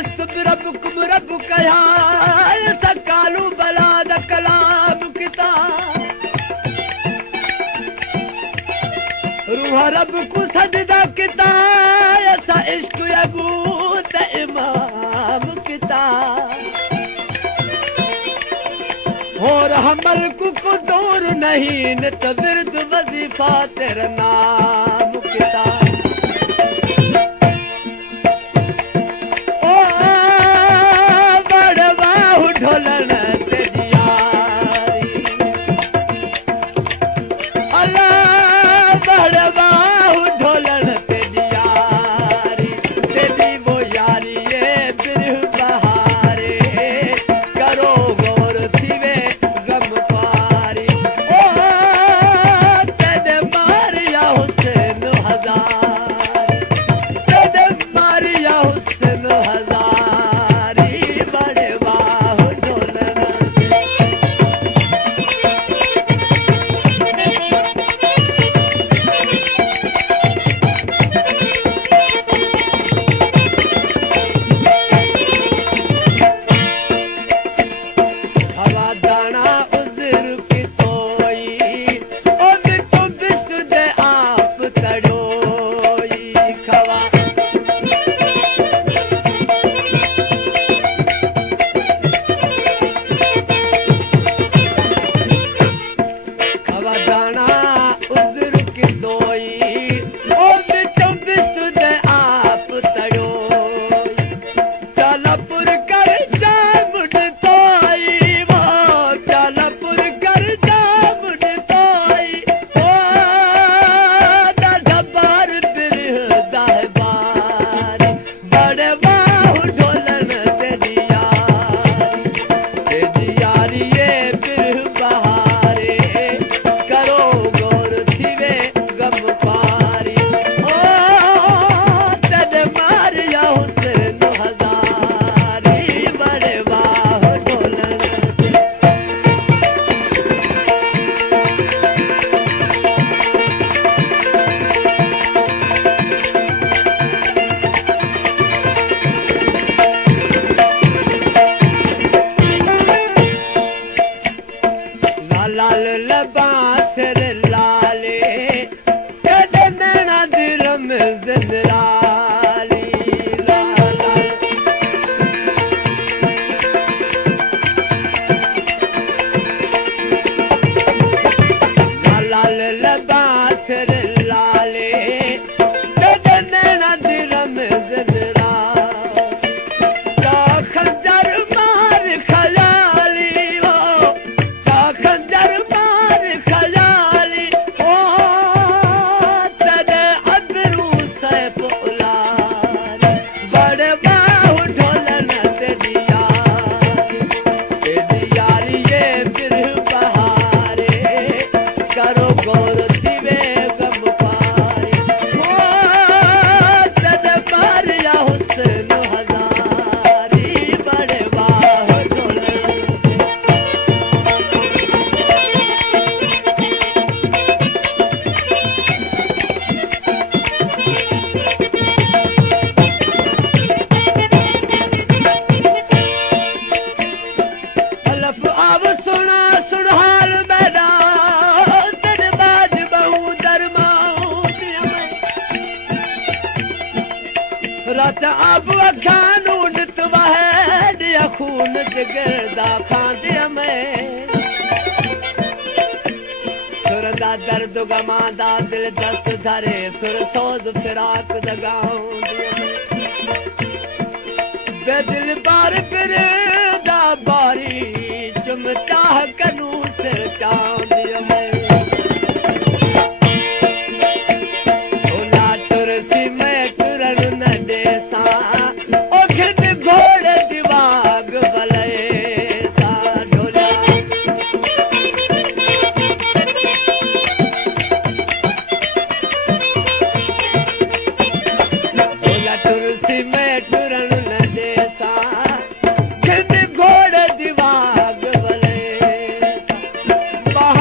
मस्त रब कुमरब कया सकालू बलाद कलाम किताब रूह रब को सजदा किताब सा इश्क यगूत इमाम किताब और हमल को दूर नहीं न तविरद वजीफा तेरा नाम किताब ओ बड़वा ढोलन तेरी यारी अल्लाह बड़वा ढोलन तेरी यारी तेरी वो यारी ये बिरह बहारे करो गौर थीवे गम पारी ओ तेरे मारिया हुसैन हजार तेरे मारिया हुसैन हजारी बड़े बाहु ढोलन हवा दाना उज़र की तोई ओ बिचो बिस दे आप तड़ोई खवा हवा दाना उज़र की तोई ओ बिचो बिस दे आप तड़ोई चालापुर कर जामुन तोई वो चालापुर कर जामुन तोई ओ दबार बिरह दाहबार बड़े बाहु ढोलन तेरी यारी ये बिरह बहारे करो गौर थीवे गम पारी ओ तेरे मारिया हुसैन हजारी बड़े बाहु ढोलन लाल लबास लाले तेरे नैना दिल में जिंदराली लाल लाल लबास लाले तेरे नैना दिल में जिंदराली खंजर मार खयाली हो खंजर मार खयाली ओ तेरे अबरू से पुलार बड़े बाहु ढोलन तेरी यारी ये बिरह बहारे करो गौर थीवे गम पारी ओ तेरे मारिया हुसैन हजारी बड़े बाहु ढोलन अलफ आव सुना सुनहाल मैदा तेरे बाज बहु दरमाऊ दिया मैं रात अब अखानू नित वह दिया खून जिगरदा खां दिया मैं सुरदा दर्द गमादा दिल दस्त धरे सुर सोज फिराक जगाऊं दिया मैं बेदिल बार फिर दा बारी चुमता कनू सिर चांद में ओला तुरसी में तुरन न देसा ओ खिद घोड़े दिवाग बले सा ढोला ओला तुरसी में तुरन न देसा खिद घोड़े दिवाग बले बाह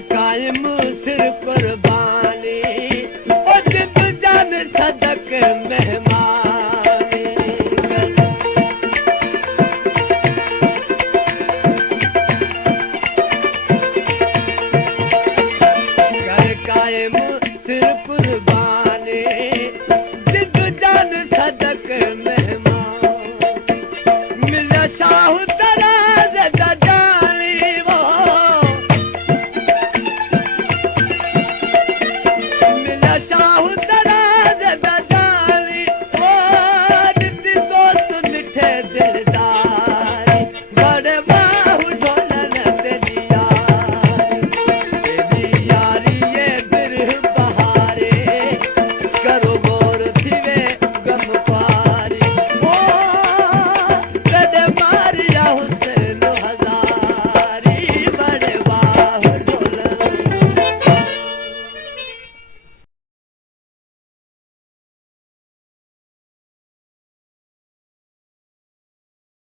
कायम